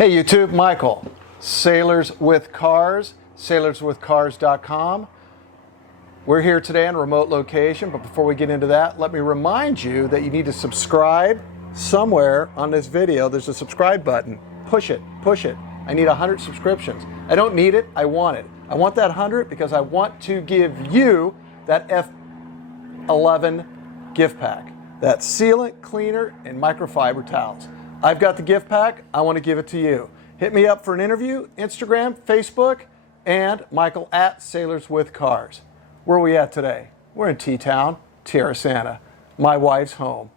Hey YouTube, Michael, Sailors with Cars, SailorswithCars.com. We're here today in a remote location, but before we get into that, let me remind you that you need to subscribe somewhere on this video. There's a subscribe button. Push it, push it. I need 100 subscriptions. I don't need it, I want it. I want that 100 because I want to give you that F11 gift pack, that sealant, cleaner, and microfiber towels. I've got the gift pack, I want to give it to you. Hit me up for an interview, Instagram, Facebook, and Michael at Sailors with Cars. Where are we at today? We're in T-Town, Tierra Santa, my wife's home,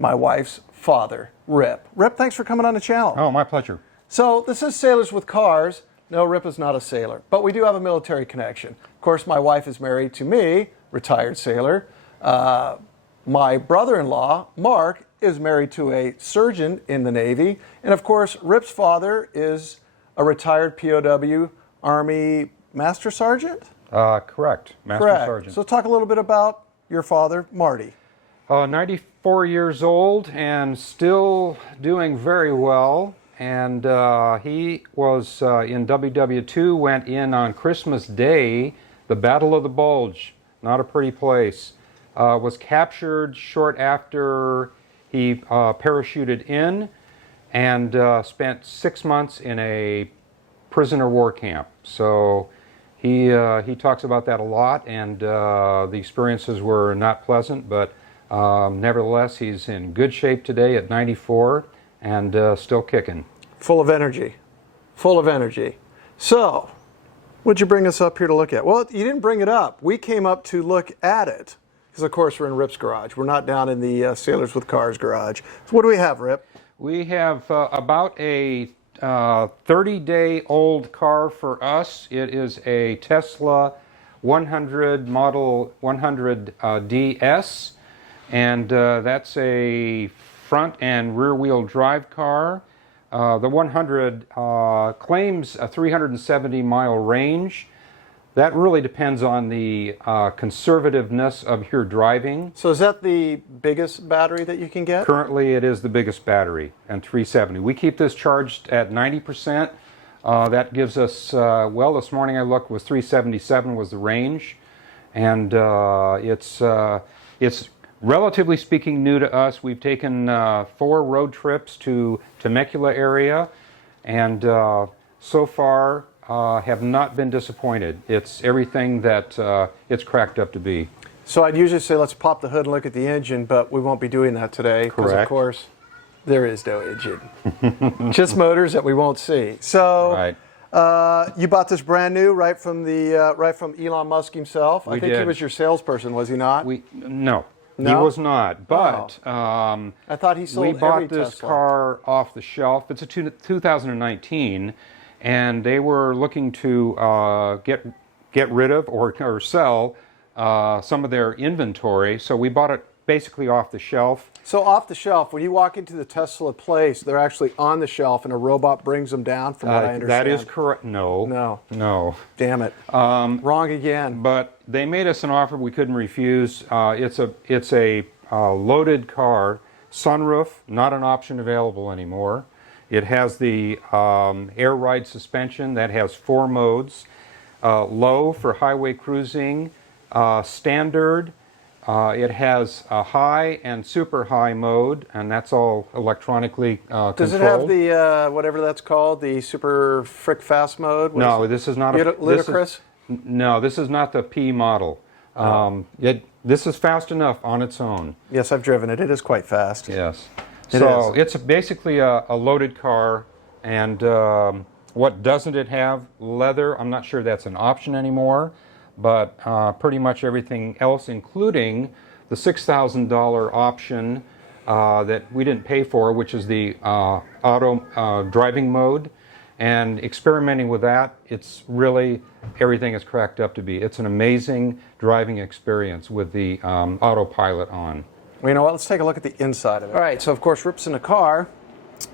my wife's father, Rip. Rip, thanks for coming on the channel. Oh, my pleasure. So this is Sailors with Cars. No, Rip is not a sailor, but we do have a military connection. Of course, my wife is married to me, retired sailor. My brother-in-law, Mark, is married to a surgeon in the Navy. And of course, Rip's father is a retired POW Army Master Sergeant? Correct. Master Sergeant. So talk a little bit about your father, Marty. 94 years old and still doing very well. And he was in WW2, went in on Christmas Day, the Battle of the Bulge. Not a pretty place. Was captured short after he parachuted in and spent 6 months in a prisoner war camp. So he talks about that a lot, and the experiences were not pleasant, but nevertheless he's in good shape today at 94 and still kicking. Full of energy. Full of energy. So, what'd you bring us up here to look at? Well, you didn't bring it up. We came up to look at it. Because, of course, we're in Rip's garage. We're not down in the Sailors with Cars garage. So what do we have, Rip? We have about a 30-day-old car for us. It is a Tesla 100 Model 100 DS. And that's a front and rear-wheel drive car. The 100 claims a 370-mile range. That really depends on the conservativeness of your driving. So is that the biggest battery that you can get? Currently it is the biggest battery, and 370. We keep this charged at 90%. That gives us, well, this morning I looked, was 377 was the range. And it's relatively speaking new to us. We've taken 4 road trips to Temecula area, and so far have not been disappointed. It's everything that it's cracked up to be. So I'd usually say let's pop the hood and look at the engine, but we won't be doing that today. Because of course, there is no engine. Just motors that we won't see. So you bought this brand new right from Elon Musk himself. I think he was your salesperson, was he not? No. He was not, but I thought he sold we bought every this Tesla. car off the shelf. It's a 2019, and they were looking to get rid of or sell some of their inventory. So we bought it basically off the shelf. So off the shelf, when you walk into the Tesla place, they're actually on the shelf, and a robot brings them down. From what I understand, that is correct. No. No. Damn it. Wrong again. But they made us an offer we couldn't refuse. It's a loaded car. Sunroof, not an option available anymore. It has the air ride suspension that has 4 modes. Low for highway cruising, standard. It has a high and super high mode, and that's all electronically controlled. Does it have the, whatever that's called, the super frick fast mode? No, this is not ludicrous? No, this is not the P model. This is fast enough on its own. Yes, I've driven it. It is quite fast. Yes. So it's basically a loaded car, and what doesn't it have? Leather. I'm not sure that's an option anymore, but pretty much everything else, including the $6,000 option that we didn't pay for, which is the auto driving mode. And experimenting with that, it's really everything is cracked up to be. It's an amazing driving experience with the autopilot on. Well, you know what? Let's take a look at the inside of it. All right, so of course Rip's in the car,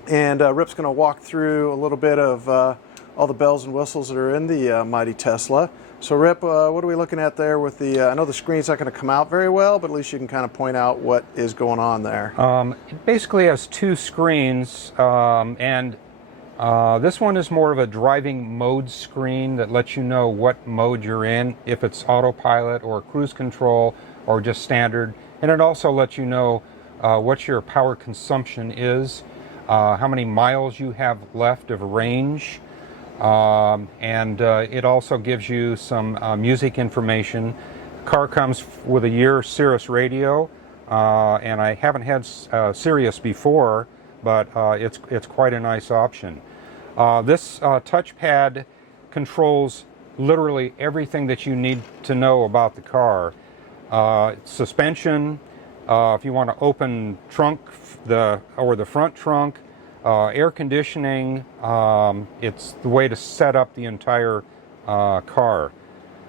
and Rip's going to walk through a little bit of all the bells and whistles that are in the mighty Tesla. So Rip, what are we looking at there with the, I know the screen's not going to come out very well, but at least you can kind of point out what is going on there. It basically has 2 screens, and This one is more of a driving mode screen that lets you know what mode you're in, if it's autopilot or cruise control or just standard. And it also lets you know what your power consumption is, how many miles you have left of range, and it also gives you some music information. Car comes with a year Sirius radio, and I haven't had Sirius before, but it's quite a nice option. This touchpad controls literally everything that you need to know about the car. Suspension, if you want to open trunk, the front trunk, air conditioning, it's the way to set up the entire car.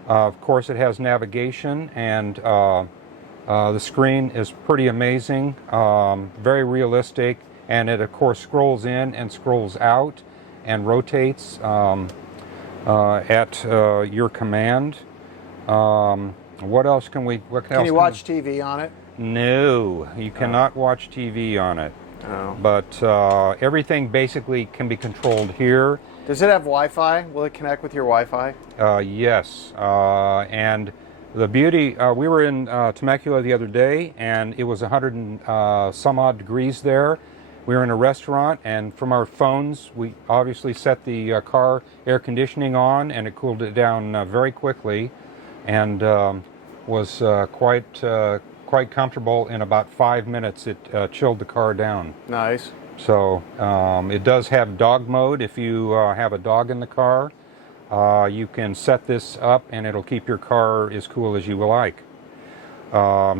Of course, it has navigation, and the screen is pretty amazing, very realistic, and it of course scrolls in and scrolls out and rotates at your command. What else can we? Can you watch TV on it? No, you cannot watch TV on it. Oh. But everything basically can be controlled here. Does it have Wi-Fi? Will it connect with your Wi-Fi? Yes, and the beauty, we were in Temecula the other day, and it was 100 and some odd degrees there. We were in a restaurant, and from our phones, we obviously set the car air conditioning on, and it cooled it down very quickly, and was quite comfortable. In about 5 minutes, it chilled the car down. Nice. So it does have dog mode. If you have a dog in the car, you can set this up, and it'll keep your car as cool as you will like.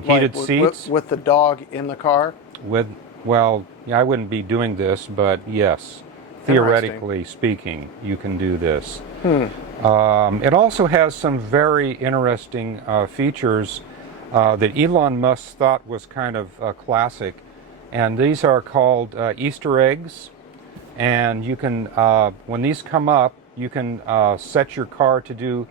Heated seats. With the dog in the car? Well, I wouldn't be doing this, but yes, theoretically speaking, you can do this. It also has some very interesting features that Elon Musk thought was kind of classic, and these are called Easter eggs. And you can, when these come up, you can set your car to do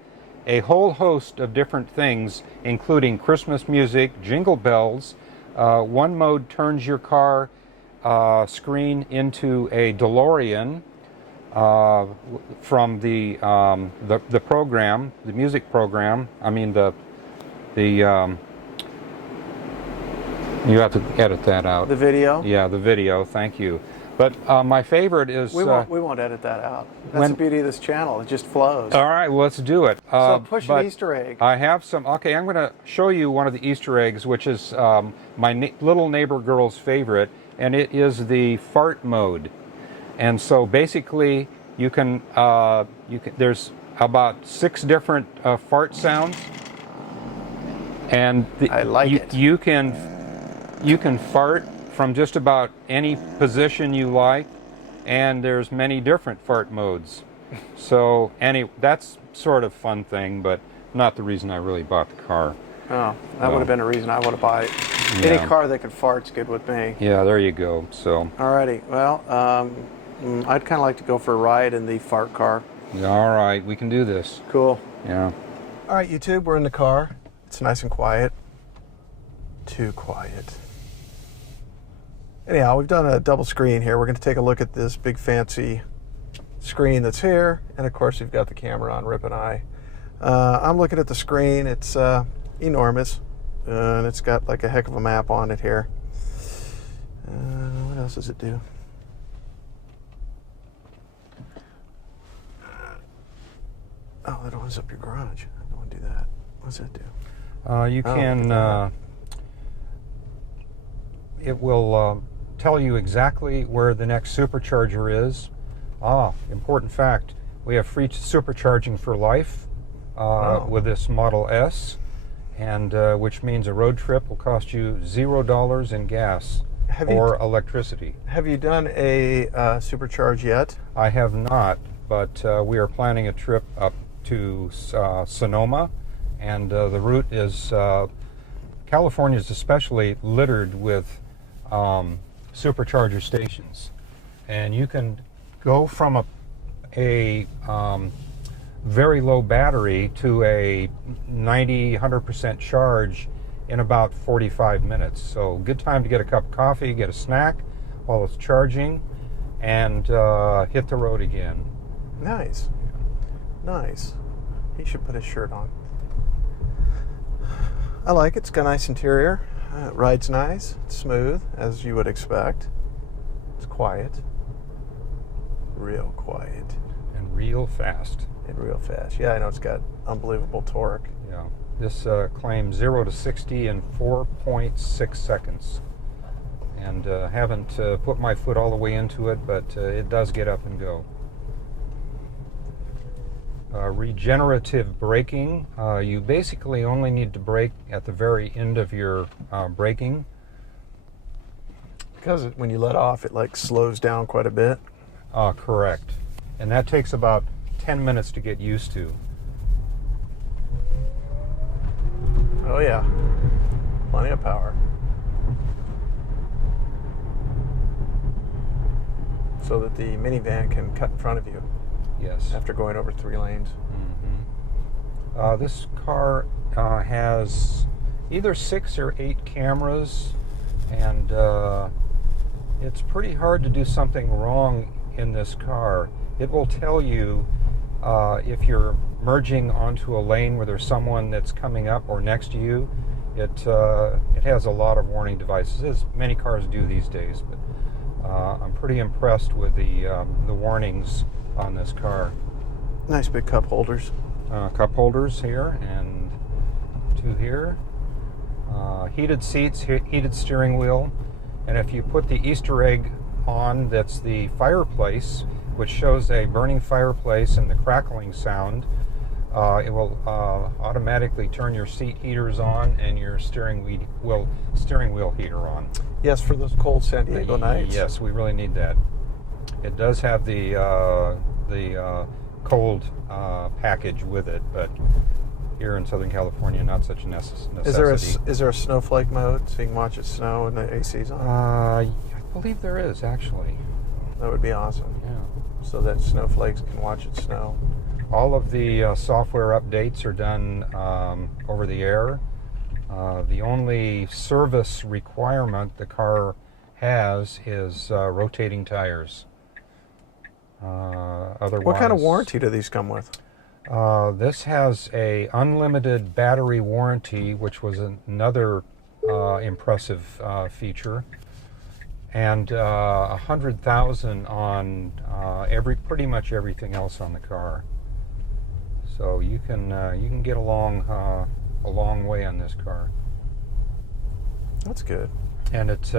a whole host of different things, including Christmas music, jingle bells. One mode turns your car screen into a DeLorean from the program, the music program. I mean you have to edit that out. The video? Yeah, the video. Thank you. But my favorite is... We won't edit that out. That's the beauty of this channel. It just flows. All right, well, let's do it. So push an Easter egg. I have some... Okay, I'm going to show you one of the Easter eggs, which is my little neighbor girl's favorite, and it is the fart mode. And so basically, you can there's about 6 different fart sounds, and I like it. You can fart from just about any position you like, and there's many different fart modes. So that's sort of fun thing, but not the reason I really bought the car. Oh, that would have been a reason I would have bought it. Yeah. Any car that could fart's good with me. Yeah, there you go. So. Alrighty, well, I'd kind of like to go for a ride in the fart car. All right, we can do this. Cool. Yeah. All right, YouTube, we're in the car. It's nice and quiet. Too quiet. Anyhow, we've done a double screen here. We're going to take a look at this big fancy screen that's here. And of course, we've got the camera on Rip and I. I'm looking at the screen. It's enormous. And it's got like a heck of a map on it here. What else does it do? Oh, that opens up your garage. I don't want to do that. What does that do? You can... it will tell you exactly where the next supercharger is. Important fact, we have free supercharging for life with this Model S, and which means a road trip will cost you $0 in gas or electricity. Have you done a supercharge yet? I have not, but we are planning a trip up to Sonoma, and the route is California is especially littered with supercharger stations, and you can go from a very low battery to a 90-100% charge in about 45 minutes. So good time to get a cup of coffee, get a snack while it's charging, and hit the road again. Nice. Nice. He should put his shirt on. I like it. It's got a nice interior. It rides nice. It's smooth, as you would expect. It's quiet. Real quiet. And real fast. And real fast. Yeah, I know it's got unbelievable torque. Yeah. This claims 0 to 60 in 4.6 seconds. And haven't put my foot all the way into it, but it does get up and go. Regenerative braking. You basically only need to brake at the very end of your braking. Because when you let off, it like slows down quite a bit. Correct. And that takes about 10 minutes to get used to. Oh yeah, plenty of power. So that the minivan can cut in front of you. Yes. After going over 3 lanes. Mm-hmm. This car has either 6 or 8 cameras, and it's pretty hard to do something wrong in this car. It will tell you if you're merging onto a lane where there's someone that's coming up or next to you. It has a lot of warning devices, as many cars do these days. But I'm pretty impressed with the warnings on this car. Nice big cup holders. Cup holders here and 2 here. Heated seats, heated steering wheel. And if you put the Easter egg on, that's the fireplace, which shows a burning fireplace and the crackling sound, it will automatically turn your seat heaters on and your steering wheel heater on. Yes, for those cold San Diego nights. Yes, we really need that. It does have the cold package with it, but here in Southern California, not such a necessity. Is there a snowflake mode so you can watch it snow and the AC's on? I believe there is, actually. That would be awesome. Yeah. So that snowflakes can watch it snow. All of the software updates are done over the air. The only service requirement the car has is rotating tires. Otherwise, what kind of warranty do these come with? This has a unlimited battery warranty, which was another impressive feature, and 100,000 on pretty much everything else on the car. So you can get along a long way on this car. That's good. And it's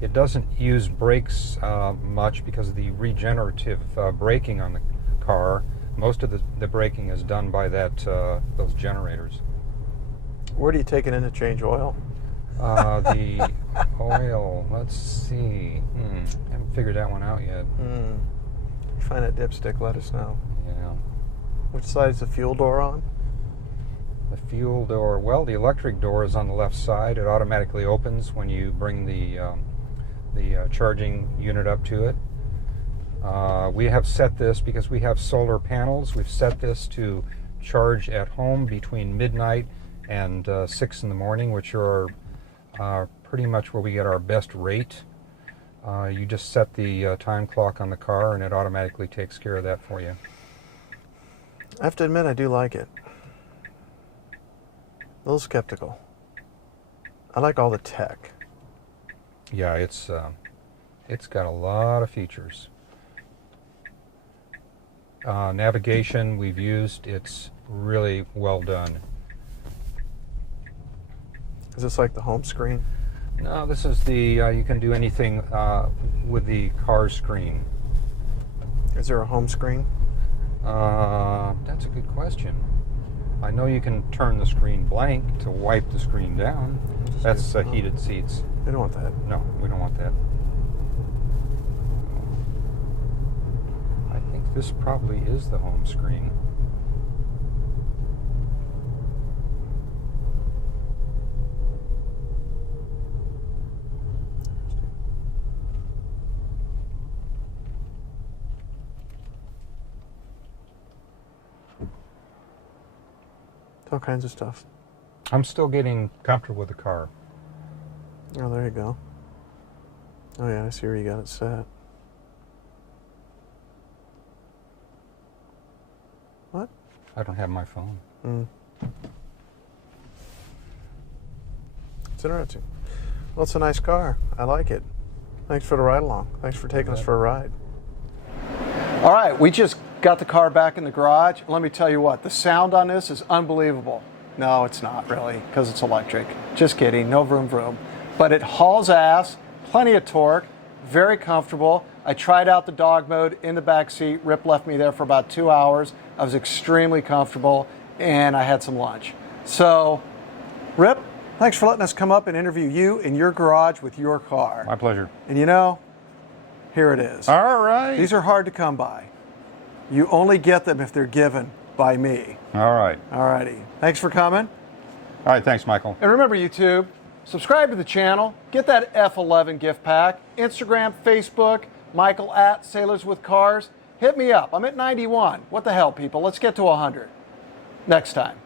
it doesn't use brakes much because of the regenerative braking on the car. Most of the braking is done by those generators. Where do you take it in to change oil? The oil, let's see. Haven't figured that one out yet. If you find that dipstick, let us know. Yeah. Which side is the fuel door on? The fuel door, well, the electric door is on the left side. It automatically opens when you bring the charging unit up to it. We have set this, because we have solar panels, we've set this to charge at home between midnight and 6 in the morning, which are pretty much where we get our best rate. You just set the time clock on the car and it automatically takes care of that for you. I have to admit, I do like it. A little skeptical. I like all the tech. Yeah, it's got a lot of features. Navigation we've used, it's really well done. Is this like the home screen? No, this is the, you can do anything with the car screen. Is there a home screen? That's a good question. I know you can turn the screen blank to wipe the screen down. That's heated seats. We don't want that. No, we don't want that. I think this probably is the home screen. All kinds of stuff. I'm still getting comfortable with the car. Oh, there you go. Oh yeah, I see where you got it set. What? I don't have my phone. It's interesting. Well, it's a nice car. I like it. Thanks for the ride along. Thanks for taking us for a ride. All right, we just got the car back in the garage. Let me tell you what, the sound on this is unbelievable. No, it's not really, because it's electric. Just kidding, no vroom vroom. But it hauls ass, plenty of torque, very comfortable. I tried out the dog mode in the back seat. Rip left me there for about 2 hours. I was extremely comfortable, and I had some lunch. So, Rip, thanks for letting us come up and interview you in your garage with your car. My pleasure. And you know, here it is. All right. These are hard to come by. You only get them if they're given by me. All right. All righty. Thanks for coming. All right, thanks, Michael. And remember, YouTube, subscribe to the channel, get that F11 gift pack, Instagram, Facebook, Michael at SailorswithCars. Hit me up. I'm at 91. What the hell, people? Let's get to 100 next time.